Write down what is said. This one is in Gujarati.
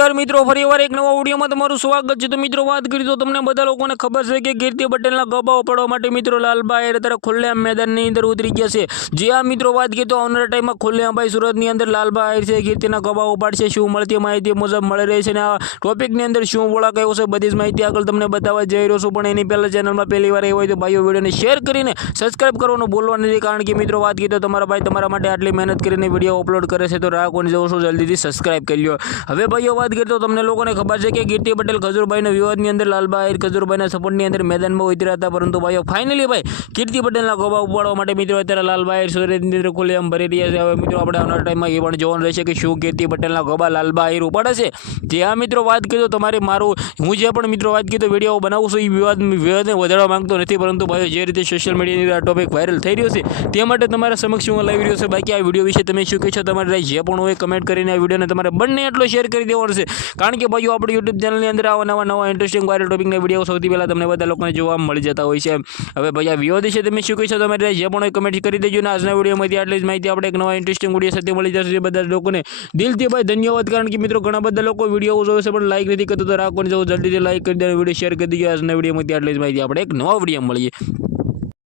નમસ્કાર મિત્રો, ફરીવાર એક નવા વિડીયોમાં તમારું સ્વાગત છે। તો મિત્રો વાત કરી તો તમને બધા લોકોને ખબર છે કે કીર્તિ પટેલના ગબાઓ પડવા માટે મિત્રો લાલભાઈ અત્યારે ખુલ્લેઆમ મેદાનની અંદર ઉતરી ગયા છે। જે આ મિત્રો વાત કરી તો આવનારા ટાઈમમાં ખુલ્લેઆમ ભાઈ સુરતની અંદર લાલભાઈ છે કીર્તિના ગબાઓ પાડશે। શું મળતી માહિતી મુજબ મળી રહી છે ને આ ટોપિકની અંદર શું બોલાકાયું છે બધી જ માહિતી આગળ તમને બતાવવા જઈ રહ્યો છું। પણ એની પહેલાં ચેનલમાં પહેલી વાર એ હોય તો ભાઈઓ વિડીયોને શેર કરીને સબસ્ક્રાઇબ કરવાનું ભૂલવાનું નથી, કારણ કે મિત્રો વાત કરી તો તમારા ભાઈ તમારા માટે આટલી મહેનત કરીને વિડીયો અપલોડ કરે છે તો રાહ કોની જવું છું, જલ્દીથી સબસ્ક્રાઇબ કરી લો। હવે ભાઈઓ વાત કરીએ તો તમને લોકોને ખબર છે કે કીર્તિ પટેલ ખજૂરભાઈના વિવાદની અંદર લાલભાઈ ખજૂરભાઈના સપોર્ટની અંદર મેદાનમાં ઉતર્યા હતા, પરંતુ ભાઈઓ ફાઇનલી ભાઈ કીર્તિ પટેલના ગોબા ઉપાડવા માટે મિત્રો અત્યારે લાલભાઈ સુરતની અંદર ખુલ્લેઆમ ભરી રહ્યા છે। હવે મિત્રો આપણે આવનારા ટાઈમમાં એ પણ જોવાનું રહેશે કે શું કીર્તિ પટેલના ગોબા લાલભાઈ ઉપાડે છે। જે આ મિત્રો વાત કરી તો તમારે મારું હું જે પણ મિત્રો વાત કરી તો વિડીયો બનાવું છું એ વિવાદને વધારવા માંગતો નથી, પરંતુ ભાઈઓ જે રીતે સોશિયલ મીડિયાની અંદર આ ટોપિક વાયરલ થઈ રહ્યો છે તે માટે તમારા સમક્ષ હું લાવી રહ્યો છે। બાકી આ વિડીયો વિશે તમે શું કહેશો, તમારે જે પણ હોય કમેન્ટ કરીને આ વિડીયોને તમારે બંને એટલો શેર કરી દેવાનો છે, કારણ કે ભાઈઓ આપણી યુટ્યુબ ચેનલની અંદર આવા નવા ઇન્ટરેસ્ટિંગ વાયરલ ટોપિકના વિડીયો સૌથી પહેલાં તમને બધા લોકોને જોવા મળી જતા હોય છે। હવે ભાઈ આ વિડીયો છે તમે શું કહેશો, તમારે જે પણ હોય કમેન્ટ કરી દેજો ને આજના વિડીયોમાંથી આટલી જ માહિતી આપણે એક નવા ઇન્ટરેસ્ટિંગ વિડીયો સાથે મળી જશે। બધા લોકોને દિલથી ભાઈ ધન્યવાદ, કારણ કે મિત્રો ઘણા બધા લોકો વિડીયો જોવે છે પણ લાઈક નથી કરતો, તો રાખવાનું જવું જલ્દીથી લાઈક કરી દે, વિડીયો શેર કરી દેજો। આજના વિડીયોમાંથી આટલી જ માહિતી આપણે એક નવા વિડીયો મળીએ।